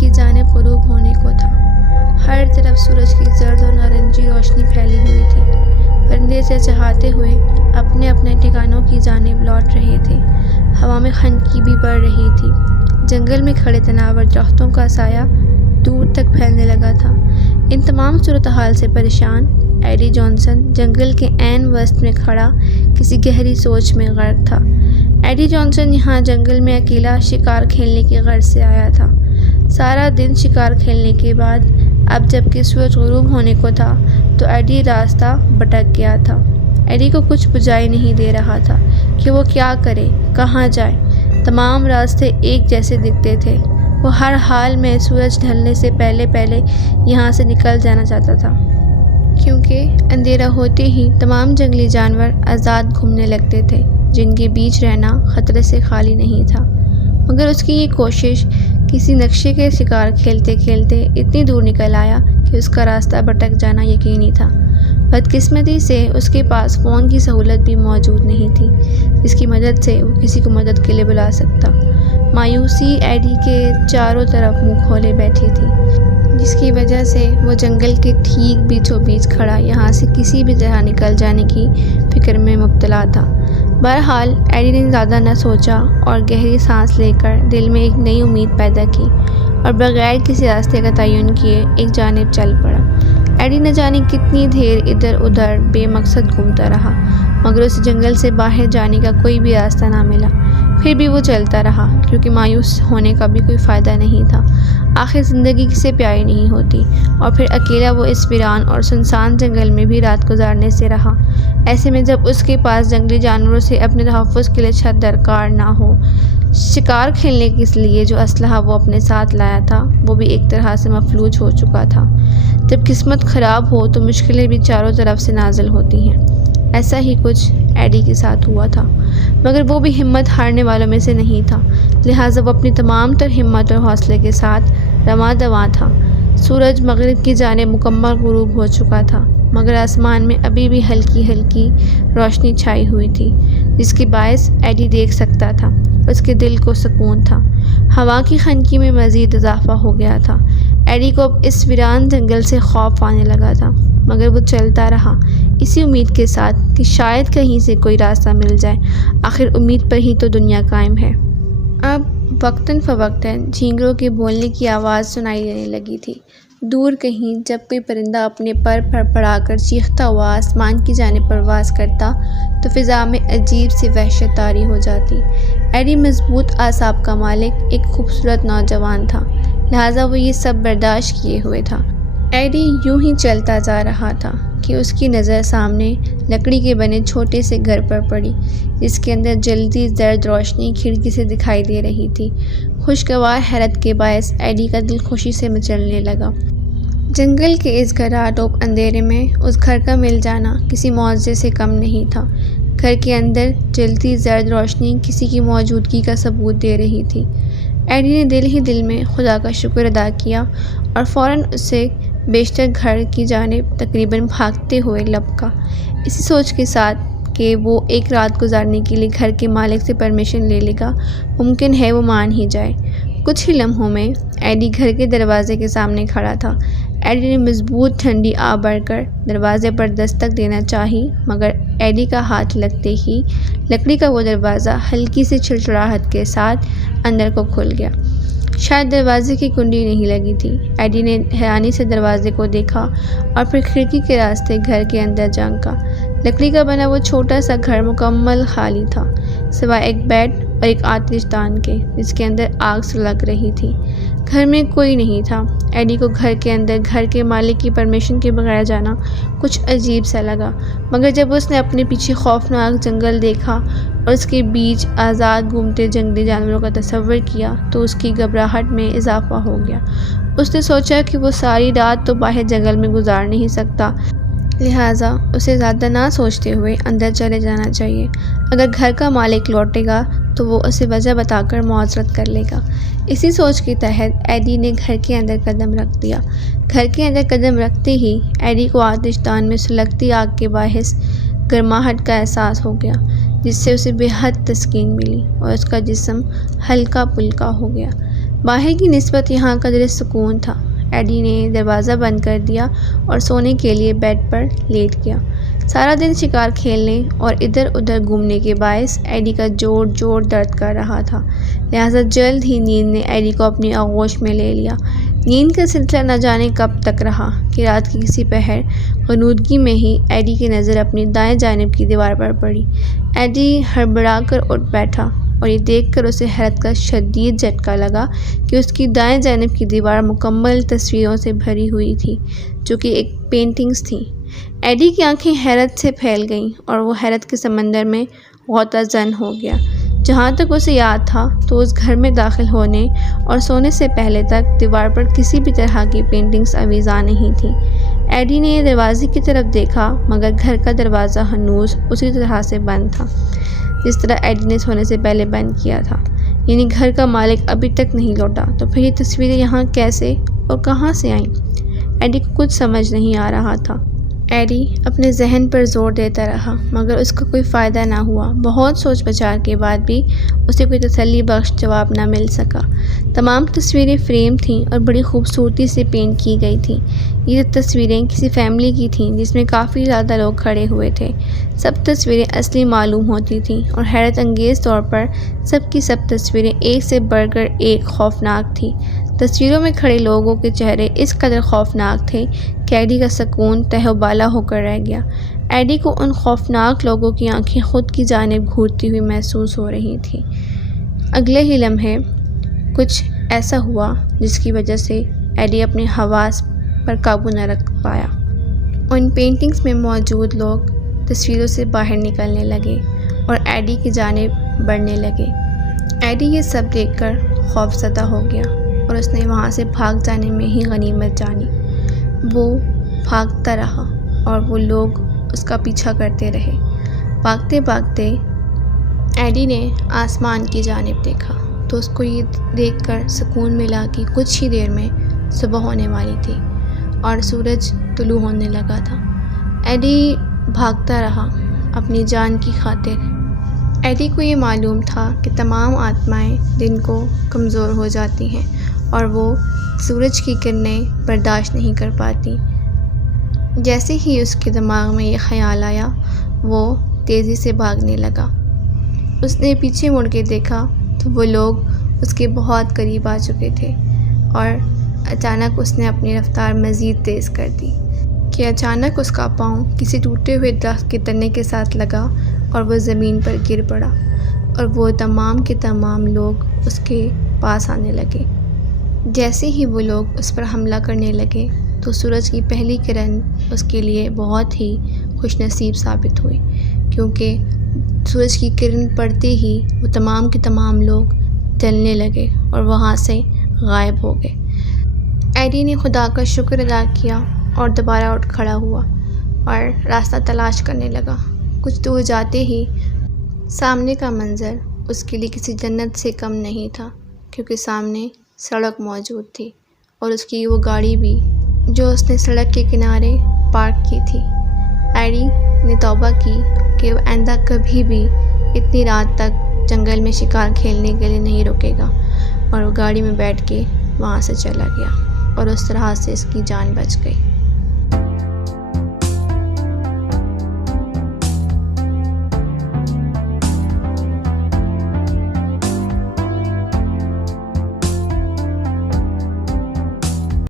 کی جانب غروب ہونے کو تھا۔ ہر طرف سورج کی زرد و نارنجی روشنی پھیلی ہوئی تھی۔ پرندے چہچہاتے ہوئے اپنے اپنے ٹھکانوں کی جانب لوٹ رہے تھے۔ ہوا میں خنکی بھی بڑھ رہی تھی۔ جنگل میں کھڑے تناور درختوں کا سایہ دور تک پھیلنے لگا تھا۔ ان تمام صورتحال سے پریشان ایڈی جانسن جنگل کے عین وسط میں کھڑا کسی گہری سوچ میں غرق تھا۔ ایڈی جانسن یہاں جنگل میں اکیلا شکار کھیلنے کی غرض سے آیا تھا۔ سارا دن شکار کھیلنے کے بعد اب جب کہ سورج غروب ہونے کو تھا تو ایڈی راستہ بھٹک گیا تھا۔ ایڈی کو کچھ بجھائی نہیں دے رہا تھا کہ وہ کیا کرے، کہاں جائے۔ تمام راستے ایک جیسے دکھتے تھے۔ وہ ہر حال میں سورج ڈھلنے سے پہلے یہاں سے نکل جانا چاہتا تھا، کیونکہ اندھیرا ہوتے ہی تمام جنگلی جانور آزاد گھومنے لگتے تھے، جن کے بیچ رہنا خطرے سے خالی نہیں تھا۔ مگر اس کی یہ کوشش کسی نقشے کے شکار کھیلتے کھیلتے اتنی دور نکل آیا کہ اس کا راستہ بھٹک جانا یقینی تھا۔ بدقسمتی سے اس کے پاس فون کی سہولت بھی موجود نہیں تھی، جس کی مدد سے وہ کسی کو مدد کے لیے بلا سکتا۔ مایوسی ایڈی کے چاروں طرف منہ کھولے بیٹھی تھی، جس کی وجہ سے وہ جنگل کے ٹھیک بیچوں بیچ کھڑا یہاں سے کسی بھی طرح نکل جانے کی فکر میں مبتلا تھا۔ بہرحال ایڈی نے زیادہ نہ سوچا اور گہری سانس لے کر دل میں ایک نئی امید پیدا کی اور بغیر کسی راستے کا تعین کیے ایک جانب چل پڑا۔ ایڈی نہ جانے کتنی دیر ادھر ادھر بے مقصد گھومتا رہا، مگر اسے جنگل سے باہر جانے کا کوئی بھی راستہ نہ ملا۔ پھر بھی وہ چلتا رہا، کیونکہ مایوس ہونے کا بھی کوئی فائدہ نہیں تھا۔ آخر زندگی کسے پیاری نہیں ہوتی، اور پھر اکیلا وہ اس ویران اور سنسان جنگل میں بھی رات گزارنے سے رہا۔ ایسے میں جب اس کے پاس جنگلی جانوروں سے اپنے تحفظ کے لیے چھت درکار نہ ہو، شکار کھیلنے کے لیے جو اسلحہ وہ اپنے ساتھ لایا تھا وہ بھی ایک طرح سے مفلوج ہو چکا تھا۔ جب قسمت خراب ہو تو مشکلیں بھی چاروں طرف سے نازل ہوتی ہیں۔ ایسا ہی کچھ ایڈی کے ساتھ ہوا تھا، مگر وہ بھی ہمت ہارنے والوں میں سے نہیں تھا، لہٰذا وہ اپنی تمام تر ہمت اور حوصلے کے ساتھ رواں دواں تھا۔ سورج مغرب کی جانب مکمل غروب ہو چکا تھا، مگر آسمان میں ابھی بھی ہلکی ہلکی روشنی چھائی ہوئی تھی، جس کے باعث ایڈی دیکھ سکتا تھا۔ اس کے دل کو سکون تھا۔ ہوا کی خنکی میں مزید اضافہ ہو گیا تھا۔ ایڈی کو اب اس ویران جنگل سے خوف آنے لگا تھا، مگر وہ چلتا رہا، اسی امید کے ساتھ کہ شاید کہیں سے کوئی راستہ مل جائے۔ آخر امید پر ہی تو دنیا قائم ہے۔ اب وقتاً فوقتاً جھینگروں کے بولنے کی آواز سنائی دینے لگی تھی۔ دور کہیں جب کوئی پرندہ اپنے پر پھڑا کر چیختا ہوا آسمان کی جانب پرواز کرتا تو فضا میں عجیب سی وحشت طاری ہو جاتی۔ ایڈی مضبوط اعصاب کا مالک ایک خوبصورت نوجوان تھا، لہٰذا وہ یہ سب برداشت کیے ہوئے تھا۔ ایڈی یوں ہی چلتا جا رہا تھا کہ اس کی نظر سامنے لکڑی کے بنے چھوٹے سے گھر پر پڑی، جس کے اندر جلتی زرد روشنی کھڑکی سے دکھائی دے رہی تھی۔ خوشگوار حیرت کے باعث ایڈی کا دل خوشی سے مچلنے لگا۔ جنگل کے اس گھراٹوپ اندھیرے میں اس گھر کا مل جانا کسی معجزے سے کم نہیں تھا۔ گھر کے اندر جلتی زرد روشنی کسی کی موجودگی کا ثبوت دے رہی تھی۔ ایڈی نے دل ہی دل میں خدا کا شکر ادا کیا اور فوراً اسے بیشتر گھر کی جانب تقریباً بھاگتے ہوئے لپکا، اسی سوچ کے ساتھ کہ وہ ایک رات گزارنے کے لیے گھر کے مالک سے پرمیشن لے لے گا، ممکن ہے وہ مان ہی جائے۔ کچھ ہی لمحوں میں ایڈی گھر کے دروازے کے سامنے کھڑا تھا۔ ایڈی نے مضبوط ٹھنڈی آہ بھر کر دروازے پر دستک دینا چاہی، مگر ایڈی کا ہاتھ لگتے ہی لکڑی کا وہ دروازہ ہلکی سی چھڑچھڑاہٹ کے ساتھ اندر کو کھل گیا۔ شاید دروازے کی کنڈی نہیں لگی تھی۔ ایڈی نے حیرانی سے دروازے کو دیکھا اور پھر کھڑکی کے راستے گھر کے اندر جھانکا۔ لکڑی کا بنا وہ چھوٹا سا گھر مکمل خالی تھا، سوائے ایک بیڈ اور ایک آتش دان کے، جس کے اندر آگ سلگ رہی تھی۔ گھر میں کوئی نہیں تھا۔ ایڈی کو گھر کے اندر گھر کے مالک کی پرمیشن کے بغیر جانا کچھ عجیب سا لگا، مگر جب اس نے اپنے پیچھے خوفناک جنگل دیکھا اور اس کے بیچ آزاد گھومتے جنگلی جانوروں کا تصور کیا تو اس کی گھبراہٹ میں اضافہ ہو گیا۔ اس نے سوچا کہ وہ ساری رات تو باہر جنگل میں گزار نہیں سکتا، لہٰذا اسے زیادہ نہ سوچتے ہوئے اندر چلے جانا چاہیے۔ اگر گھر کا مالک لوٹے گا تو وہ اسے وجہ بتا کر معذرت کر لے گا۔ اسی سوچ کے تحت ایڈی نے گھر کے اندر قدم رکھ دیا۔ گھر کے اندر قدم رکھتے ہی ایڈی کو آتش دان میں سلگتی آگ کے باعث گرماہٹ کا احساس ہو گیا، جس سے اسے بے حد تسکین ملی اور اس کا جسم ہلکا پلکا ہو گیا۔ باہر کی نسبت یہاں قدر سکون تھا۔ ایڈی نے دروازہ بند کر دیا اور سونے کے لیے بیڈ پر لیٹ گیا۔ سارا دن شکار کھیلنے اور ادھر ادھر گھومنے کے باعث ایڈی کا جوڑ درد کر رہا تھا، لہٰذا جلد ہی نیند نے ایڈی کو اپنی آغوش میں لے لیا۔ نیند کا سلسلہ نہ جانے کب تک رہا کہ رات کی کسی پہر غنودگی میں ہی ایڈی کی نظر اپنی دائیں جانب کی دیوار پر پڑی۔ ایڈی ہڑبڑا کر اٹھ بیٹھا اور یہ دیکھ کر اسے حیرت کا شدید جھٹکا لگا کہ اس کی دائیں جانب کی دیوار مکمل تصویروں سے بھری ہوئی تھی، جو کہ ایک پینٹنگز تھیں۔ ایڈی کی آنکھیں حیرت سے پھیل گئیں اور وہ حیرت کے سمندر میں غوطہ زن ہو گیا۔ جہاں تک اسے یاد تھا تو اس گھر میں داخل ہونے اور سونے سے پہلے تک دیوار پر کسی بھی طرح کی پینٹنگز آویزاں نہیں تھیں۔ ایڈی نے دروازے کی طرف دیکھا مگر گھر کا دروازہ ہنوز اسی طرح سے بند تھا جس طرح ایڈی نے سونے سے پہلے بند کیا تھا، یعنی گھر کا مالک ابھی تک نہیں لوٹا۔ تو پھر یہ تصویریں یہاں کیسے اور کہاں سے آئیں؟ ایڈی کو کچھ سمجھ نہیں آ رہا تھا۔ ایڈی اپنے ذہن پر زور دیتا رہا مگر اس کا کوئی فائدہ نہ ہوا۔ بہت سوچ بچار کے بعد بھی اسے کوئی تسلی بخش جواب نہ مل سکا۔ تمام تصویریں فریم تھیں اور بڑی خوبصورتی سے پینٹ کی گئی تھیں۔ یہ تصویریں کسی فیملی کی تھیں جس میں کافی زیادہ لوگ کھڑے ہوئے تھے۔ سب تصویریں اصلی معلوم ہوتی تھیں اور حیرت انگیز طور پر سب کی سب تصویریں ایک سے بڑھ کر ایک خوفناک تھیں۔ تصویروں میں کھڑے لوگوں کے چہرے اس قدر خوفناک تھے کہ ایڈی کا سکون تہ و بالا ہو کر رہ گیا۔ ایڈی کو ان خوفناک لوگوں کی آنکھیں خود کی جانب گھورتی ہوئی محسوس ہو رہی تھیں۔ اگلے ہی لمحے کچھ ایسا ہوا جس کی وجہ سے ایڈی اپنے حواس پر قابو نہ رکھ پایا۔ ان پینٹنگز میں موجود لوگ تصویروں سے باہر نکلنے لگے اور ایڈی کی جانب بڑھنے لگے۔ ایڈی یہ سب دیکھ کر خوفزدہ ہو گیا اور اس نے وہاں سے بھاگ جانے میں ہی غنیمت جانی۔ وہ بھاگتا رہا اور وہ لوگ اس کا پیچھا کرتے رہے۔ بھاگتے بھاگتے ایڈی نے آسمان کی جانب دیکھا تو اس کو یہ دیکھ کر سکون ملا کہ کچھ ہی دیر میں صبح ہونے والی تھی اور سورج طلوع ہونے لگا تھا۔ ایڈی بھاگتا رہا اپنی جان کی خاطر۔ ایڈی کو یہ معلوم تھا کہ تمام آتمائیں دن کو کمزور ہو جاتی ہیں اور وہ سورج کی کرنیں برداشت نہیں کر پاتی۔ جیسے ہی اس کے دماغ میں یہ خیال آیا وہ تیزی سے بھاگنے لگا۔ اس نے پیچھے مڑ کے دیکھا تو وہ لوگ اس کے بہت قریب آ چکے تھے اور اچانک اس نے اپنی رفتار مزید تیز کر دی کہ اچانک اس کا پاؤں کسی ٹوٹے ہوئے درخت کے تنے کے ساتھ لگا اور وہ زمین پر گر پڑا اور وہ تمام کے تمام لوگ اس کے پاس آنے لگے۔ جیسے ہی وہ لوگ اس پر حملہ کرنے لگے تو سورج کی پہلی کرن اس کے لیے بہت ہی خوش نصیب ثابت ہوئی، کیونکہ سورج کی کرن پڑتے ہی وہ تمام کے تمام لوگ جلنے لگے اور وہاں سے غائب ہو گئے۔ ایڈی نے خدا کا شکر ادا کیا اور دوبارہ اٹھ کھڑا ہوا اور راستہ تلاش کرنے لگا۔ کچھ دور جاتے ہی سامنے کا منظر اس کے لیے کسی جنت سے کم نہیں تھا، کیونکہ سامنے سڑک موجود تھی اور اس کی وہ گاڑی بھی جو اس نے سڑک کے کنارے پارک کی تھی۔ ایڈی نے توبہ کی کہ وہ آئندہ کبھی بھی اتنی رات تک جنگل میں شکار کھیلنے کے لیے نہیں رکے گا، اور وہ گاڑی میں بیٹھ کے وہاں سے چلا گیا اور اس طرح سے اس کی جان بچ گئی۔